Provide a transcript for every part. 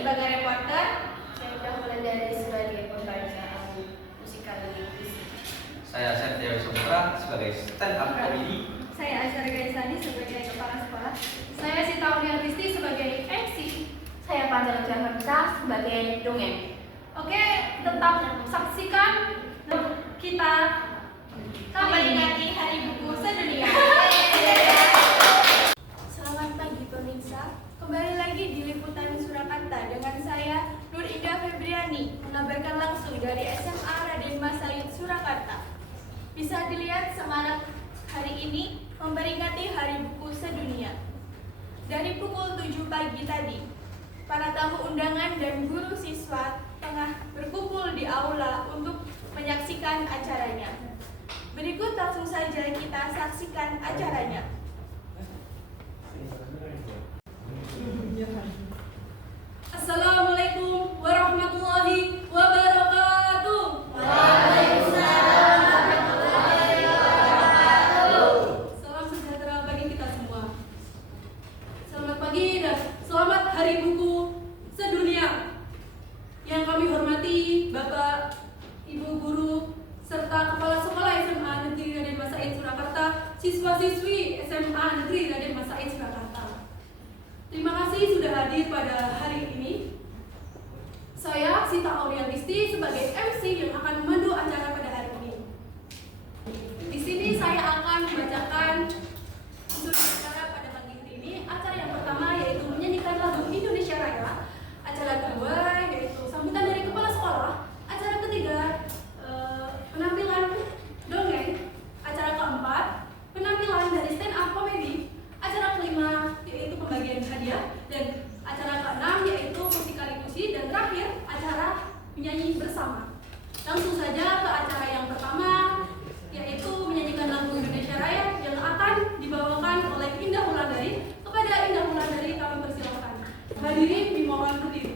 sebagai reporter. Saya Wulandari sebagai pembaca musikal lirikis. Saya Septia Wisnuputra sebagai stand up comedy. Saya Azhar Gaisani sebagai kepala sekolah. Saya Sita Uliartisti sebagai MC. Saya Panjang Jakarta sebagai dongeng. Oke, tetap saksikan kita memperingati Hari Buku Sedunia. Selamat pagi pemirsa. Kembali lagi di Liputan Surakarta dengan saya Nur Indah Febriani mengabarkan langsung dari SMA Raden Mas Said Surakarta. Bisa dilihat semarak hari ini memperingati Hari Buku Sedunia. Dari pukul 7 pagi tadi, para tamu undangan dan guru siswa tengah berkumpul di aula untuk menyaksikan acaranya. Berikut langsung saja kita saksikan acaranya. Assalamualaikum warahmatullahi wabarakatuh. Waalaikumsalam warahmatullahi wabarakatuh. Salam sejahtera bagi kita semua. Selamat pagi dan selamat Hari Buku Sedunia. Yang kami hormati Bapak, Ibu guru, serta Kepala Sekolah SMA Negeri Raden Mas Said Surakarta, siswa-siswi SMA Negeri Raden Mas Said Surakarta. Terima kasih sudah hadir pada hari ini. Saya Sita Auliantisti sebagai MC yang akan memandu acara pada hari ini. Di sini saya akan membacakan unsur acara pada pagi hari ini. Acara yang pertama yaitu menyanyikan lagu Indonesia Raya. Acara kedua yaitu sambutan dari kepala sekolah. Acara ketiga penampilan dongeng. Acara keempat penampilan dari stand up comedy. Acara kelima yaitu pembagian hadiah, dan acara keenam yaitu musikalisasi, dan terakhir acara menyanyi bersama. Langsung saja ke acara yang pertama yaitu menyanyikan lagu Indonesia Raya yang akan dibawakan oleh Indah Wulandari. Kepada Indah Wulandari kami persilakan. Hadirin dimohon berdiri.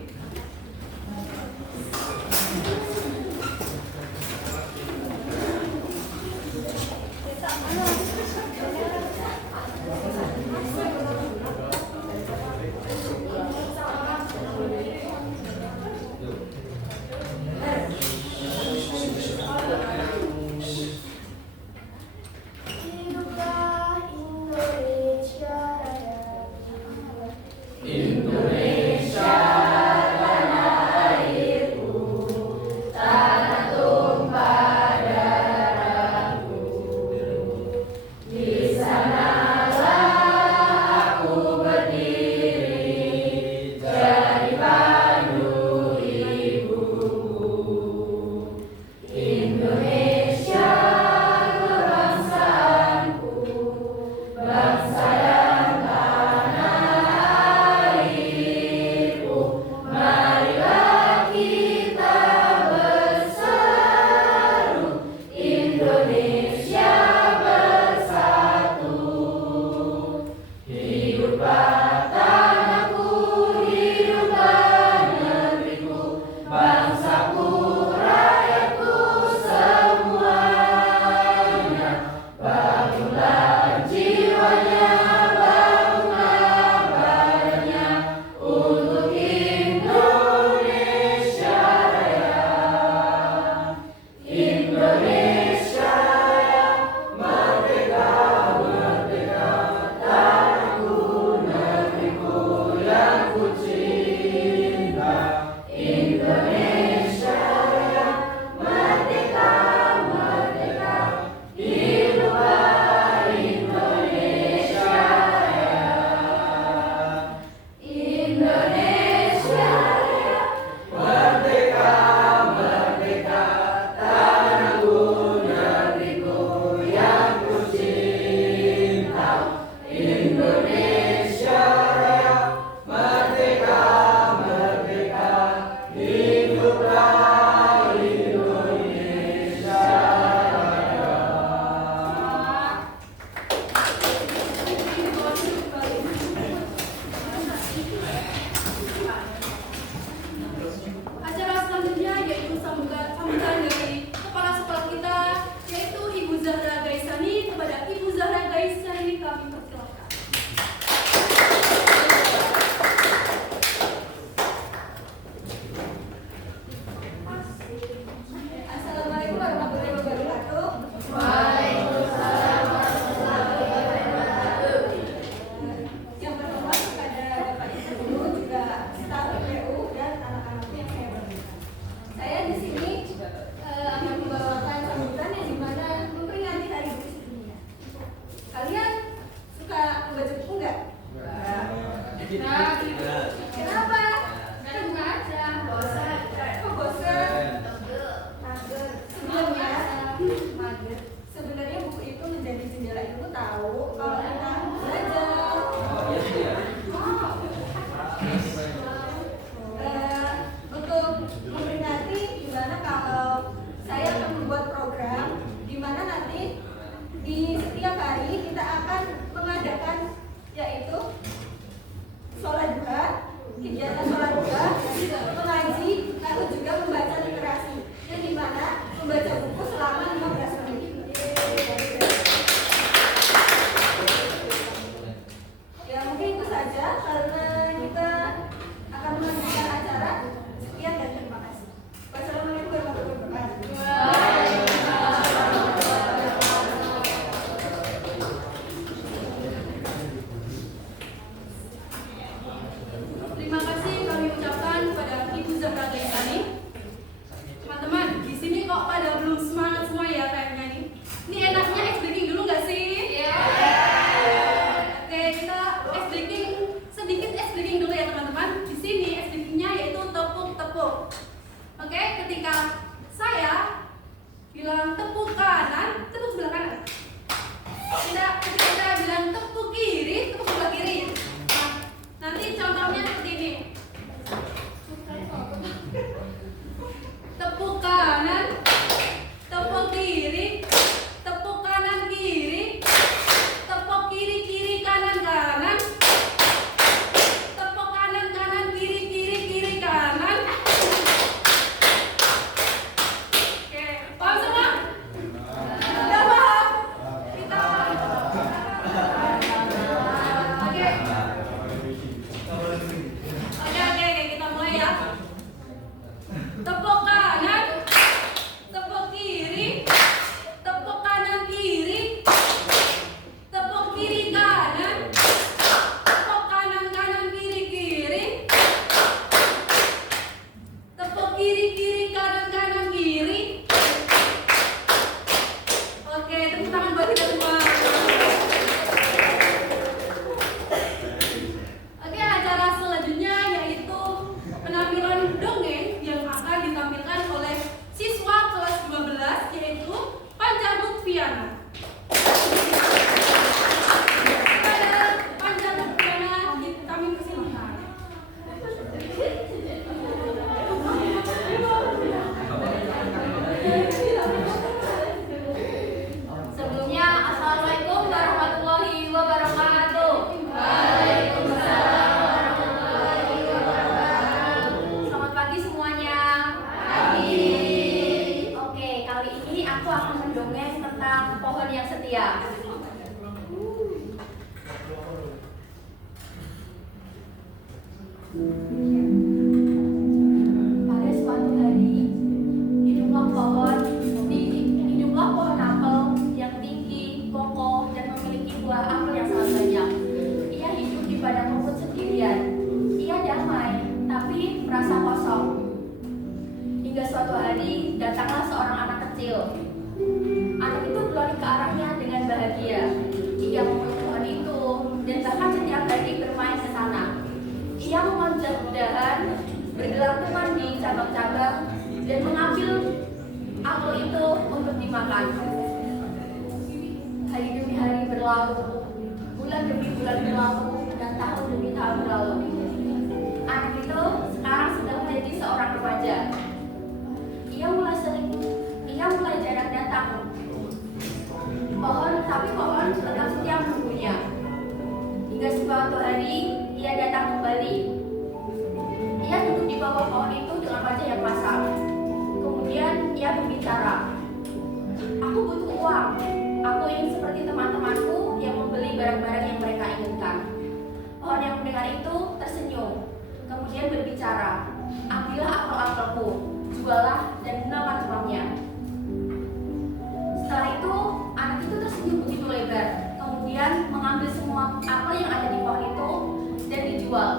aku akan mendongeng tentang pohon yang setia. Pada suatu hari, hiduplah pohon apel yang tinggi, kokoh, dan memiliki buah apel yang sangat banyak. Ia hidup di padang rumput sendirian. Ia damai, tapi merasa kosong. Hingga suatu hari, datanglah seorang anak kecil. Anak itu berlari ke arahnya dengan bahagia. Ia memeluk pohon itu, dan bahkan setiap hari bermain ke sana. Ia memanjat dahan, bergelantungan di cabang-cabang, dan mengambil apel itu untuk dimakan. Hari demi hari berlalu, bulan demi bulan berlalu, dan tahun demi tahun berlalu. Anak itu sekarang sudah menjadi seorang remaja. Ia mulai jarang datang. Tapi pohon tetap setia menunggunya. Hingga suatu hari, ia datang kembali. Ia duduk di bawah pohon itu dengan wajah yang pasang. Kemudian ia berbicara. Aku butuh uang. Aku ingin seperti teman-temanku yang membeli barang-barang yang mereka inginkan. Pohon yang mendengar itu tersenyum. Kemudian berbicara. Ambillah apel-apelku, jualah dan gunakan uangnya. Setelah itu, anak itu tersenyum begitu lebar. Kemudian mengambil semua apel yang ada di pohon itu dan dijual.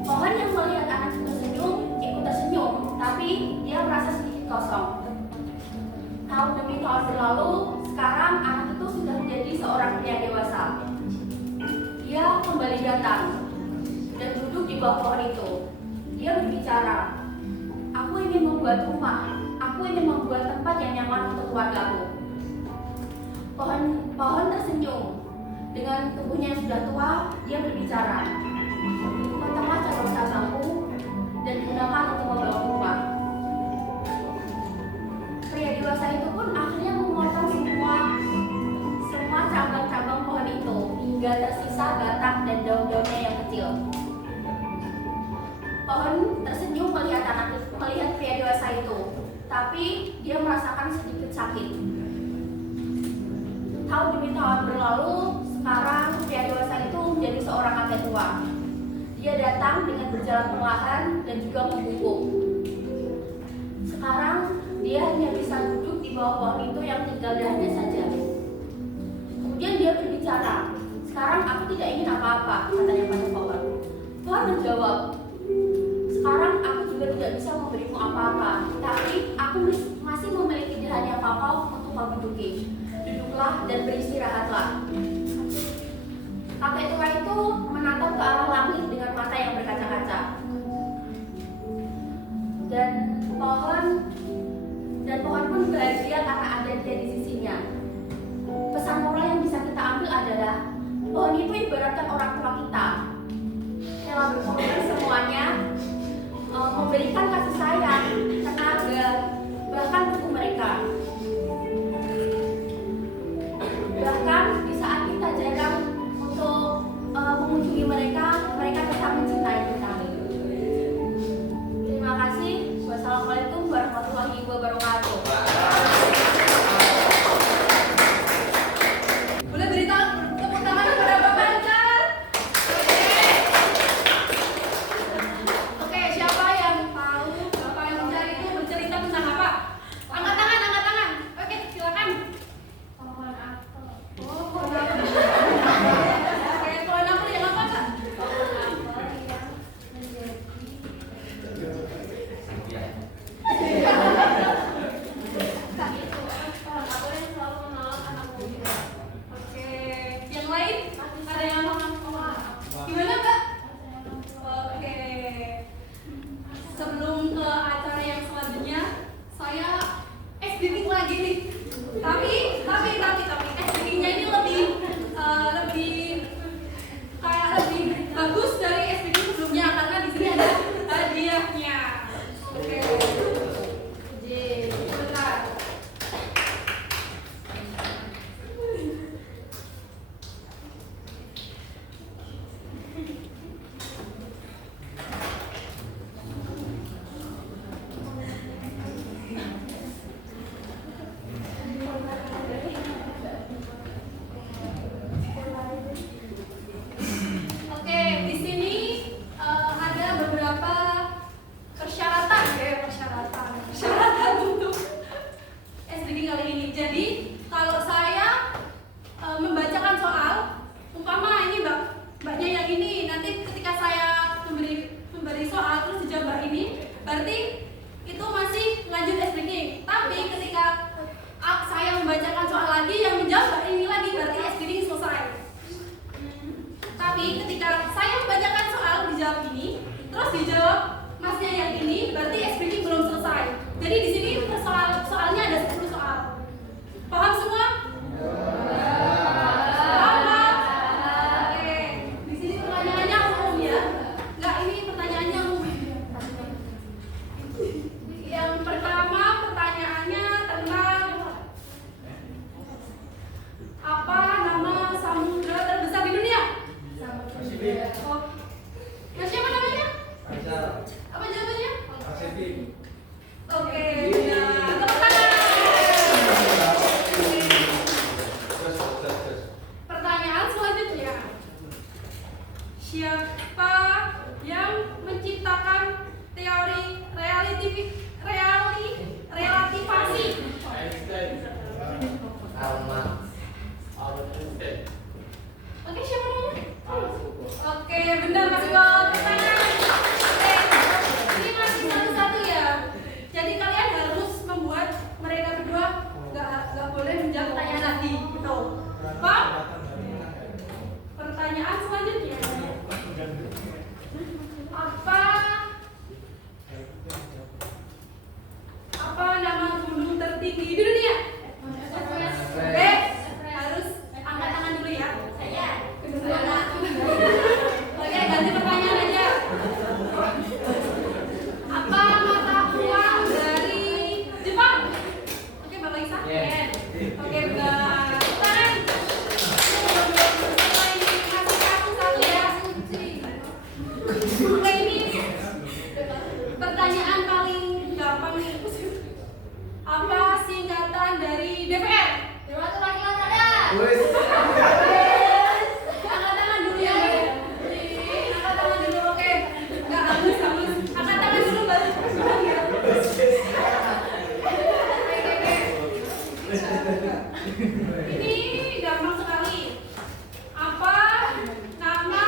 Pohon yang melihat anak itu tersenyum, ikut tersenyum, tapi dia merasa sedikit kosong. Tahun demi tahun berlalu, sekarang anak itu sudah menjadi seorang pria dewasa. Dia kembali datang dan duduk di bawah pohon itu. Dia berbicara, aku ingin membuat rumah, aku ingin membuat tempat yang nyaman untuk keluargaku. Pohon tersenyum. Dengan tubuhnya yang sudah tua, dia berbicara, potonglah cabang-cabangku dan gunakan untuk membangun rumah. Pria dewasa itu pun akhirnya memotong semua cabang-cabang pohon itu hingga tersisa batang dan daun-daunnya yang kecil. Pohon tersenyum melihat pria dewasa itu, tapi dia merasakan sedikit sakit. Tahun demi tahun berlalu, sekarang pria dewasa itu menjadi seorang kakek tua. Dia datang dengan berjalan perlahan dan juga membungkuk. Sekarang dia hanya bisa duduk di bawah pohon itu yang tinggal dahannya saja. Kemudian dia berbicara, sekarang aku tidak ingin apa-apa, katanya pada pohon. Pohon menjawab, sekarang aku juga tidak bisa memberimu apa-apa, tapi aku masih memiliki dahan yang kokoh untuk kau duduki. Duduklah dan beristirahatlah. Kakek tua itu menatap ke arah langit dengan mata yang berkaca-kaca. Dan pohon pun bahagia karena ada dia di sisinya. Pesan moral yang bisa kita ambil adalah pohon itu ibaratkan orang tua kita. Rela berkorban semuanya, memberikan kasih sayang, tenaga, bahkan buku mereka. Bahkan di saat kita jarang untuk mengunjungi mereka, mereka tetap mencintai kita. Terima kasih. Wassalamualaikum warahmatullahi wabarakatuh. Boleh beri tepuk tangan kepada Bapak Richard. Oke, siapa yang tahu Bapak Richard itu bercerita tentang apa? Angkat tangan. Oke, silakan. Pohon apel. Oh, pohon apel. Oke, pohon apel yang apa, Kak? Pohon apel yang menjadi pohon apel yang selalu menolak anak buahnya. Oke, yang lain? Ada yang mau? Gimana, Kak? Oke. Sebelum ke acara yang selanjutnya, saya SBT lagi nih. Tapi SBT-nya ini lebih bagus dari SBT sebelumnya karena di sini ada hadiahnya. Oke. Bentar. speeding kali ini. Jadi kalau saya membacakan soal, umpama ini mbaknya yang ini, nanti ketika saya memberi soal terus dijawab mbak ini, berarti itu masih lanjut speeding. Tapi ketika saya membacakan soal lagi, yang menjawab mbak ini lagi, berarti speeding selesai. Tapi ketika saya membacakan soal dijawab ini, terus dijawab masnya yang ini, berarti speeding belum selesai. Jadi di sini soalnya ada 10 soal. Paham semua? Paham? Oke. Di sini pertanyaannya umum ya. Enggak, ini pertanyaannya umum. Yang pertama pertanyaannya tentang apa nama samudra terbesar di dunia? Oh. Mas siapa namanya? Apa jawabannya? Oke, ya. Tepuk tangan. Pertanyaan selanjutnya. Siapa yang menciptakan teori relativasi? Oke, siapa namanya? Oke, benar Mas Iko. Tepuk tangan. Oke, ini masih satu-satu ya. Jadi kalian harus membuat mereka berdua nggak boleh menjawab pertanyaan lagi, gitu. Paham? Pertanyaan selanjutnya. Apa nama gunung tertinggi di dunia? Oke, harus angkat tangan dulu ya. Saya. Oke, ganti pertanyaan aja. Apa mata uang dari Jepang? Oke, Bapak Isa? Oke, benar. Tangan. Ini masih satu-satu ya. Oke, ini pertanyaan paling gampang nih. Apa singkatan dari DPR? Dewan Perwakilan Rakyat. Angkat tangan dulu ya. Angkat tangan dulu, oke. Nggak halus. Angkat tangan dulu baru. Ini gampang sekali. Apa nama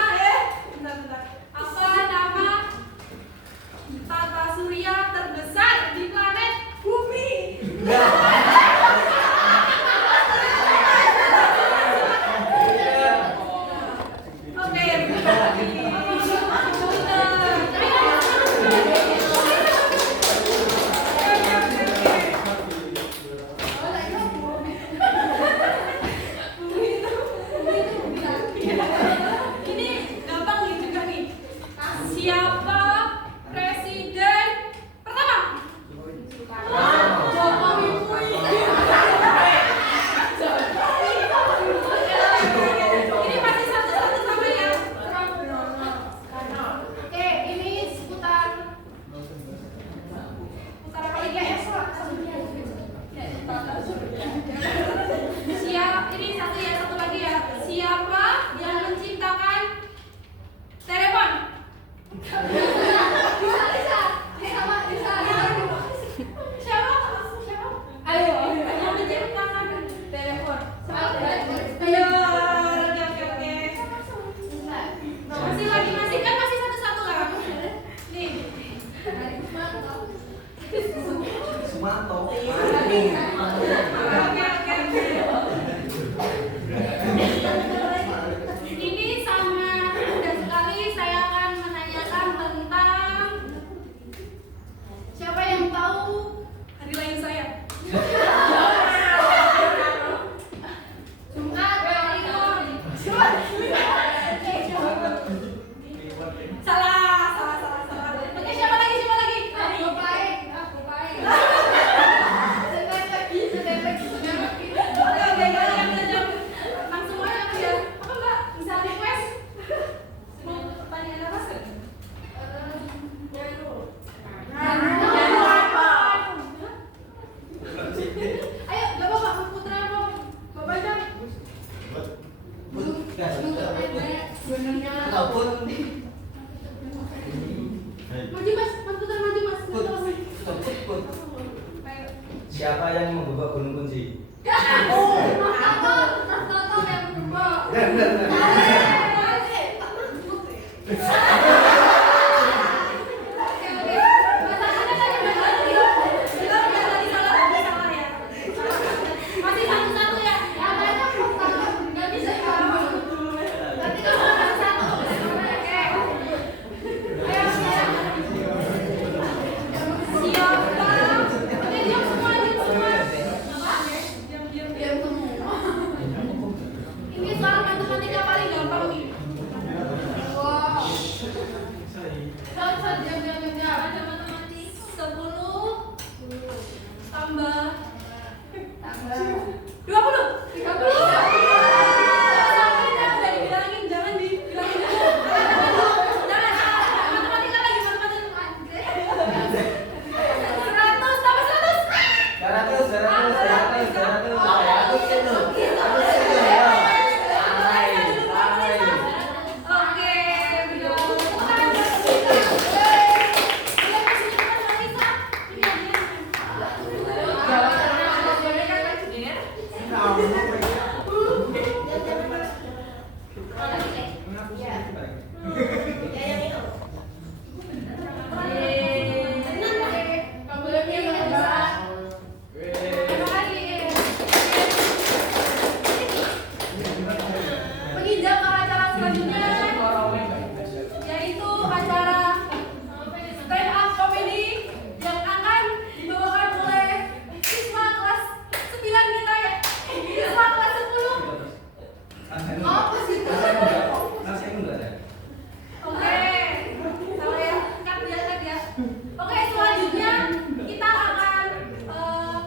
bentar. Apa nama tata surya terbesar di planet Bumi? Oke. Ini gampang nih juga nih. Siapa presiden pertama? Jokowi. Ini masih satu-satu sama ya. Oke, ini seputar apa ya? Ini satu lagi ya. Siapa yang menciptakan telepon? Siapa? Ayo, yang menciptakan telepon. Ayo, oke. Masih satu-satu kan? Nih. Sumanto. Ini sangat mudah sekali. Saya akan menanyakan tentang siapa yang tahu hari lahir saya? Jumat, Kliwon. Salah. Oke, siapa lagi? bawa gunung kunci. Masih satu-satu ya. Ya banyak nggak bisa kamu. Berarti kamu harus satu. Oke. Ayo siap. Siapa? Oke diam semua, diam semua. Diam semua. Ini soal matematika paling gampang nih. Wow. Cepat diam. Ada matematika. 10 tambah 20. 30. Udah dibilangin, jangan dibilangin dulu. Jangan matematika lagi matematika. 100 tambah 100. 100. Aku itu. Oke, menginjak ke acara selanjutnya, yaitu acara stand up comedy yang akan dibawakan oleh siswa kelas 9 kita ya, siswa kelas 10. Apa sih itu? Oke, salah ya, cut ya. Oke, selanjutnya kita akan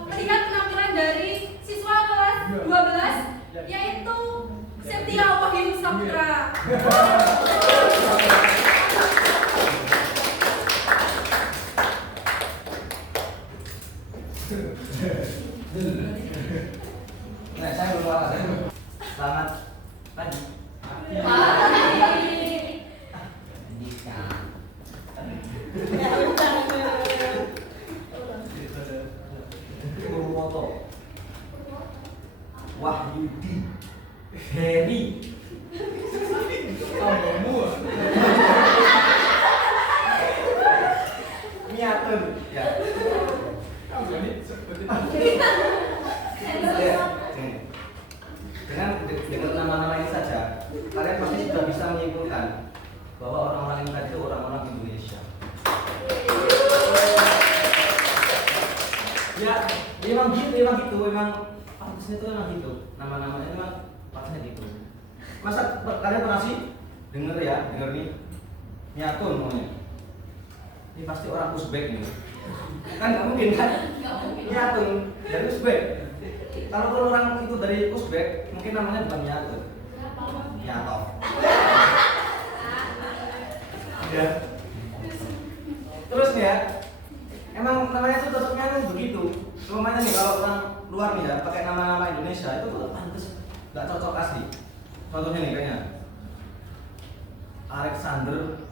melihat penampilan dari siswa kelas 12, yaitu Septia Wahyu Saputra. Nah, saya belum olahraga. Selamat pagi. Purwoto, Wahyudi, Heri, Miatun, ya. Dengan nama-nama ini saja, kalian pasti sudah bisa menyimpulkan bahwa orang-orang ini tadi itu orang-orang Indonesia. Ya, memang gitu, memang pantasnya itu memang gitu. Nama-namanya memang pantasnya gitu. Masa kalian pernah sih denger nih Miatun namanya. Ini pasti orang Uzbek nih. Kan nggak mungkin kan? Miatun dari Uzbek. Kalau orang itu dari Uzbek, mungkin namanya bukan Miatun. Miatov. Ya. Terus nih ya, emang namanya tuh cocoknya kan begitu. Semuanya nih kalau orang luar nih ya pakai nama-nama Indonesia itu tuh pantas nggak cocok asli. Contohnya nih kayaknya Alexander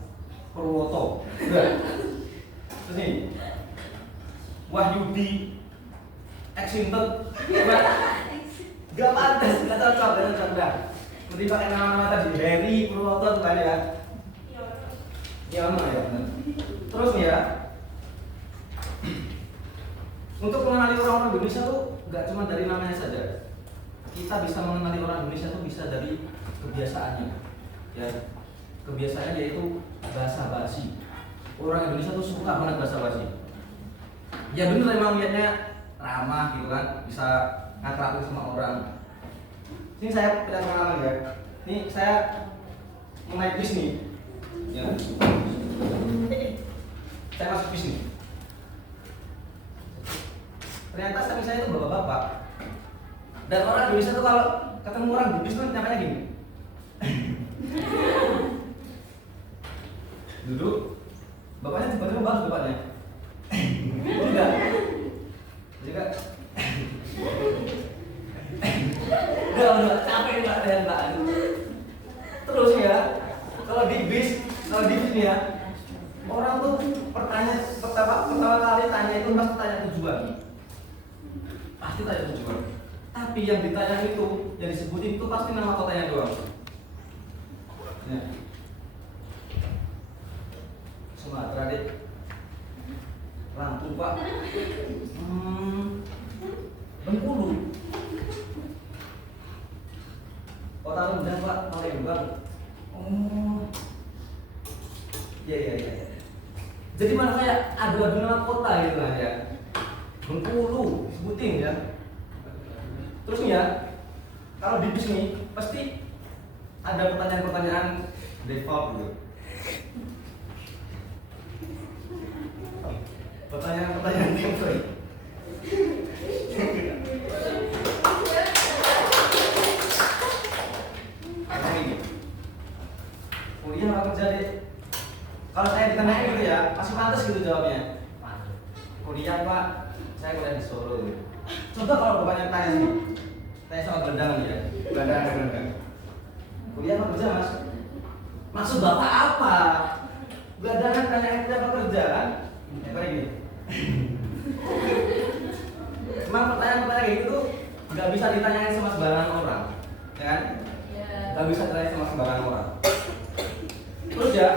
Purwoto. Terus nih Wahyudi Exinted. Gak pantas, gak cocok dah. Nanti pakai nama-nama tadi Heri Purwoto tuh kan ya. Iya benar ya. Terus nih ya, untuk mengenali orang-orang Indonesia tuh nggak cuma dari namanya saja. Kita bisa mengenali orang Indonesia tuh bisa dari kebiasaannya. Ya, kebiasaannya yaitu basa-basi. Orang Indonesia tuh suka banget basa-basi. Ya bener emang liatnya ramah gitu kan, bisa ngakrabin sama orang. Ini saya punya pengalaman ya. Ini saya mau naik bis nih. Ya. Saya masuk bis nih. Ternyata samping saya itu bapak-bapak. Dan orang Indonesia tuh kalau ketemu orang di bis tuh nyamanya gini. Duduk, bapaknya tiba-tiba bagus bapaknya. Juga. Udah capek nggak ada yang nggak. Terus ya, kalau di bis nih ya, orang tuh pertama kali tanya itu pasti tanya tujuan. Pasti tanya saja tujuan. Tapi yang ditanya itu, yang disebutin itu pasti nama kotanya doang. Ya. Sumatera deh. Lampung Pak. Bengkulu. Kota Rendang Pak, Palembang. Oh. Iya. Jadi mana kayak adu-adu nama kota gitu kan ya. Bengkulu disebutin ya. Terus nih ya, kalau di bis nih pasti ada pertanyaan-pertanyaan default gitu. Pertanyaan-pertanyaan default. Kayak gini. Kuliah apa kerja deh? Kalau saya ditanyain gitu ya, masih pantas gitu jawabnya. Kuliah Pak, saya kuliah di Solo gitu. Coba kalau bapaknya tanya sih, tanya soal gelandangan ya, gelandangan. Kuliah apa kerja Mas? Maksud bapak apa? Gelandangan tanya kerja apa kerja kan? Kayak gini. Emang pertanyaan-pertanyaan kayak gitu tuh nggak bisa ditanyain sama sembarangan orang, ya kan? Nggak bisa ditanyain sama sembarangan orang. Terus ya,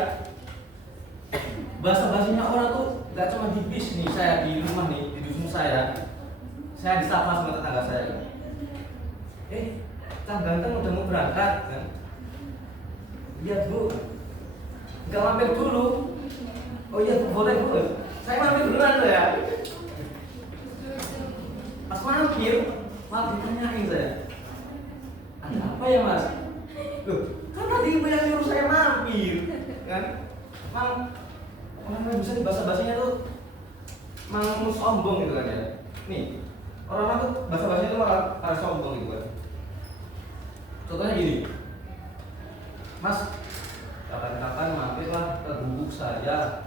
bahasa-bahasanya orang tuh nggak cuma di bis nih, saya di rumah nih, di dusun saya disapa sama tetangga saya kan. Kang Ganteng udah mau berangkat kan? Lihat Bu, nggak mampir dulu. Oh iya Bu, boleh Bu, saya mampir duluan tuh ya. Pas mampir, malah ditanyain saya, ada apa ya Mas? Loh, kan tadi Ibu yang nyuruh saya mampir kan? Mang, orang yang bisa bahasa-bahasanya tuh mang sombong gitu kan ya. Nih, orang-orang tuh bahasa-bahasanya tuh malah harus sombong gitu kan. Contohnya gini, Mas, kapan-kapan mampirlah ke gubuk saya.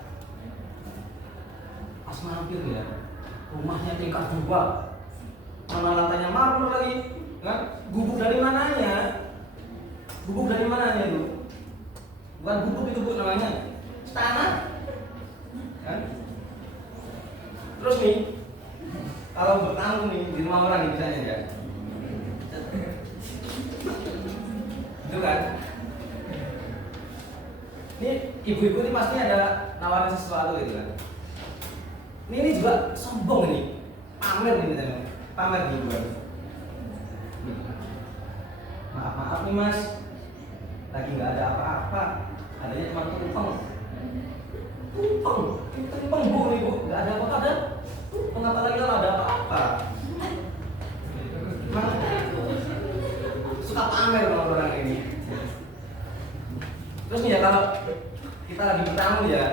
Pas mampir ya, rumahnya tingkat 2, mana lantainya marmer lagi, kan? Gubuk dari mananya? Gubuk dari mananya itu? Bukan gubuk itu Bu namanya, tanah, kan? Terus nih, kalau bertamu nih di rumah orang nih misalnya ya, itu kan? Ini ibu-ibu ini pasti ada nawarin sesuatu gitu kan? Ini juga sombong ini, pamer nih misalnya, pamer nih buat. Maaf nih Mas, lagi nggak ada apa-apa, adanya cuma tumpeng Bu nih Bu, nggak ada apa-apa ada. Mengapa lagi kalau ada apa-apa? Suka pamer orang ini. Terus nih ya, kalau kita lagi bertamu ya,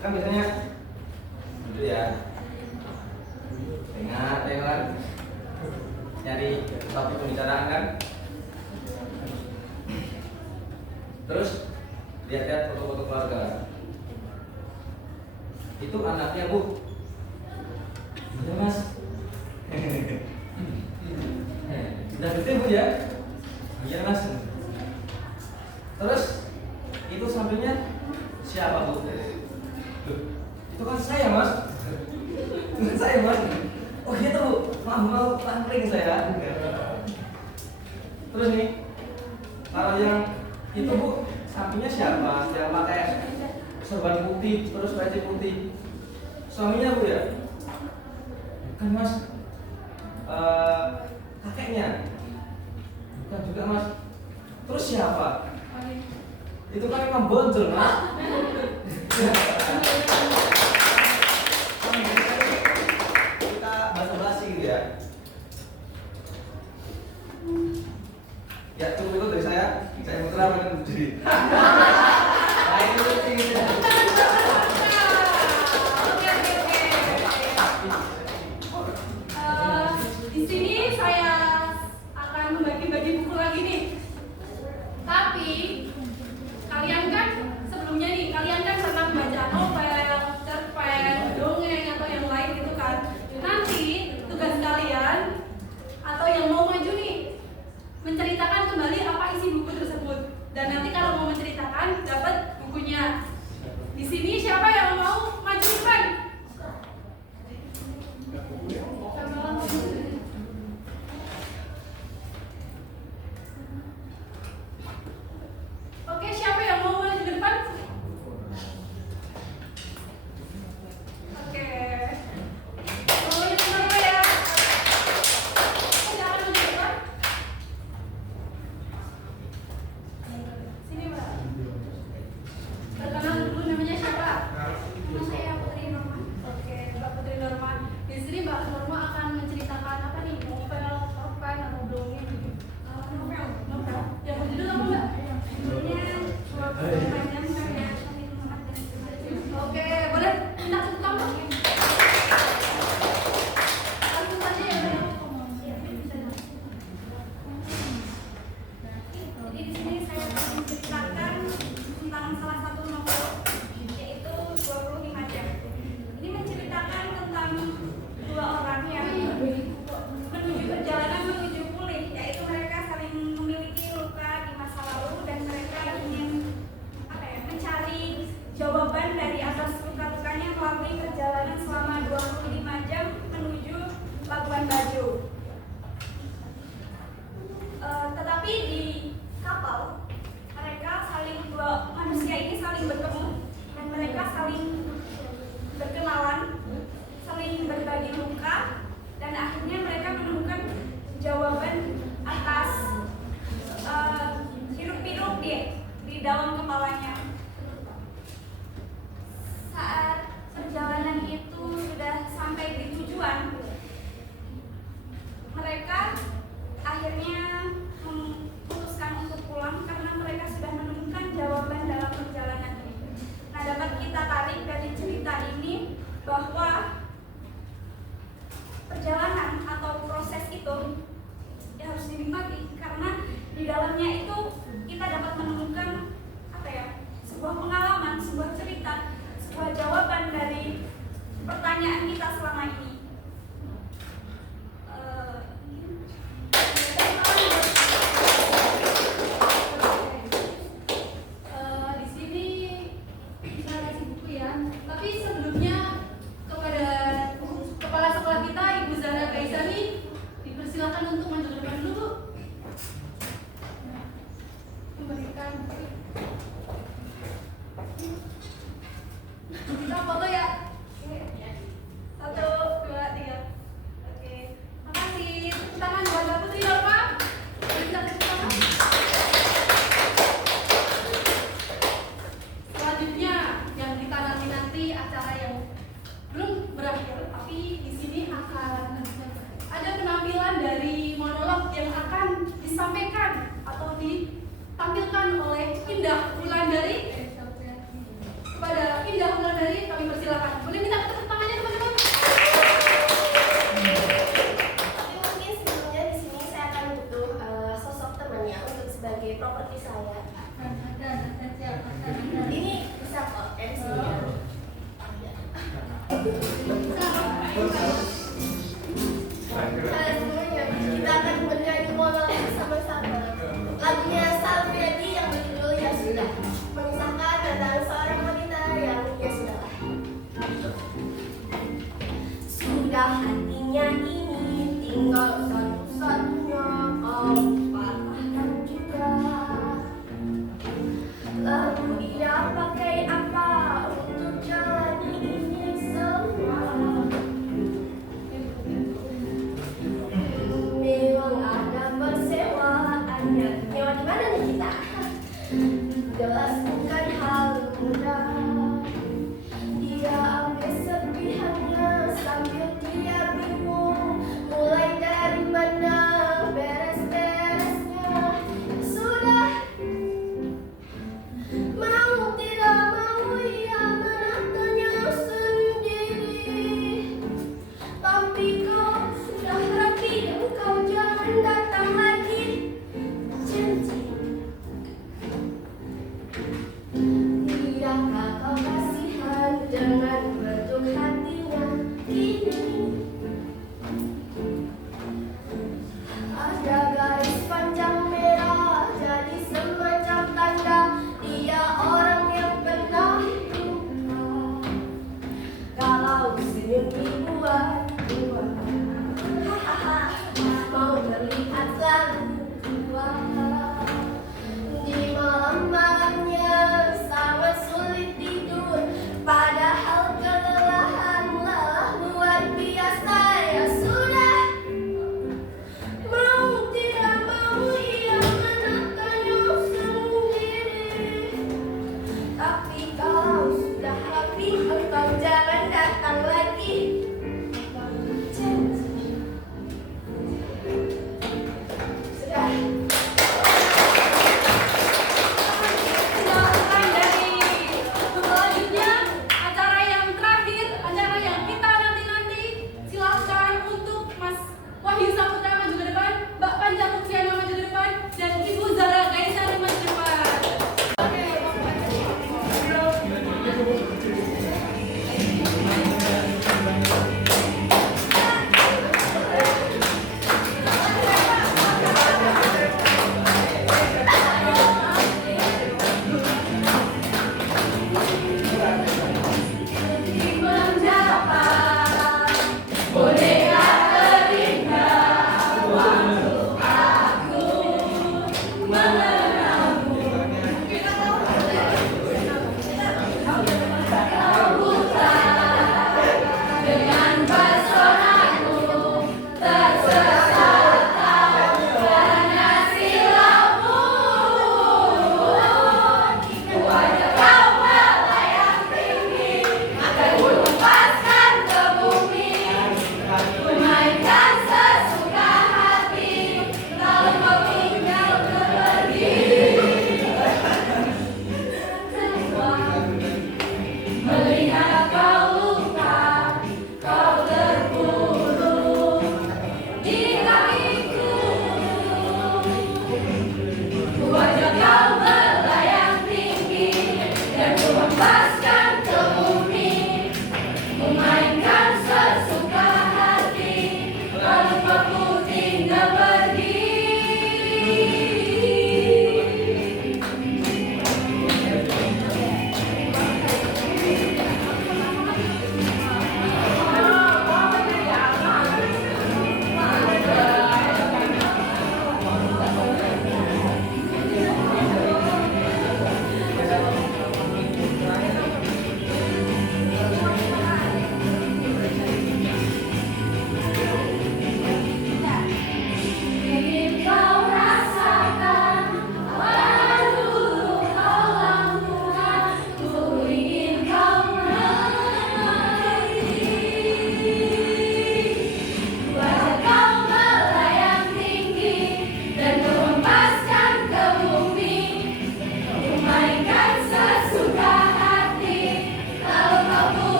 kan biasanya gitu ya, tengah nyari topik pembicaraan kan. Terus lihat-lihat foto-foto keluarga. Itu anaknya Bu. Iya Mas. Sudah gede Bu ya? Iya Mas. Terus itu sampingnya siapa Bu? Itu kan saya Mas. Saya Mas. Oh gitu Bu, mau tangkring saya. Terus nih, kalau yang itu Bu, sampingnya siapa? Yang pakai sorban putih, terus peci putih. Suaminya Bu ya? Bukan Mas. Kakeknya? Bukan juga Mas. Terus siapa? Itu kan memang bonjol Mas. Kita basa-basi gitu ya. Ya cukup itu dari saya putra akan jadi. Di sini saya akan membagi-bagi buku lagi nih. Tapi kalian kan sebelumnya nih, kalian kan pernah membaca novel, cerpen, dongeng atau yang lain gitu kan. Nanti tugas kalian atau yang mau maju nih menceritakan kembali apa isi buku tersebut. Dan nanti kalau mau menceritakan dapat bukunya. Di sini siapa yang mau maju depan? persilakan untuk maju ke depan dulu, Bu. Memberikan Kita foto ya. satu, dua, tiga. Oke. Makasih. Tepuk tangan buat Mbak Putri dong, Pak. Bisa tepuk tangan. Selanjutnya yang kita nanti acara yang belum berakhir, tapi di sini akan ada penampilan dari monolog yang akan disampaikan atau ditampilkan oleh Indah Wulandari. Kepada Indah Wulandari kami persilakan. Boleh minta tepuk tangannya teman-teman? Tapi mungkin sebelumnya di sini saya akan butuh sosok temannya untuk sebagai properti saya. Ini bisa kok MC-nya. Semuanya kita akan bernyanyi monolog bersama-sama. Lagunya Salviati yang berjudul Ya Sudah, mengisahkan tentang seorang wanita yang ya sudahlah. Sudah hatinya ini tinggal satu-satunya kau patahkan juga. Lalu ia pakai apa untuk jalani ini semua? Memang ada persewaannya. Nyawa di mana nih kita? Jelas bukan hal mudah. Dia ambil serpihannya sambil dia bingung, mulai dari mana beres-beresnya. Sudah, mau tidak mau ia menatanya sendiri. Tapi kau sudah rapi dan kau jangan datang lagi. Janji. Tidakkah kau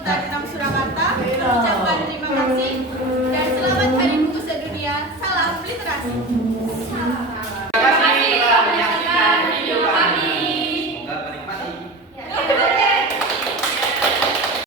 Liputan 6 Surakarta mengucapkan terima kasih dan selamat Hari Buku Sedunia. Salam literasi.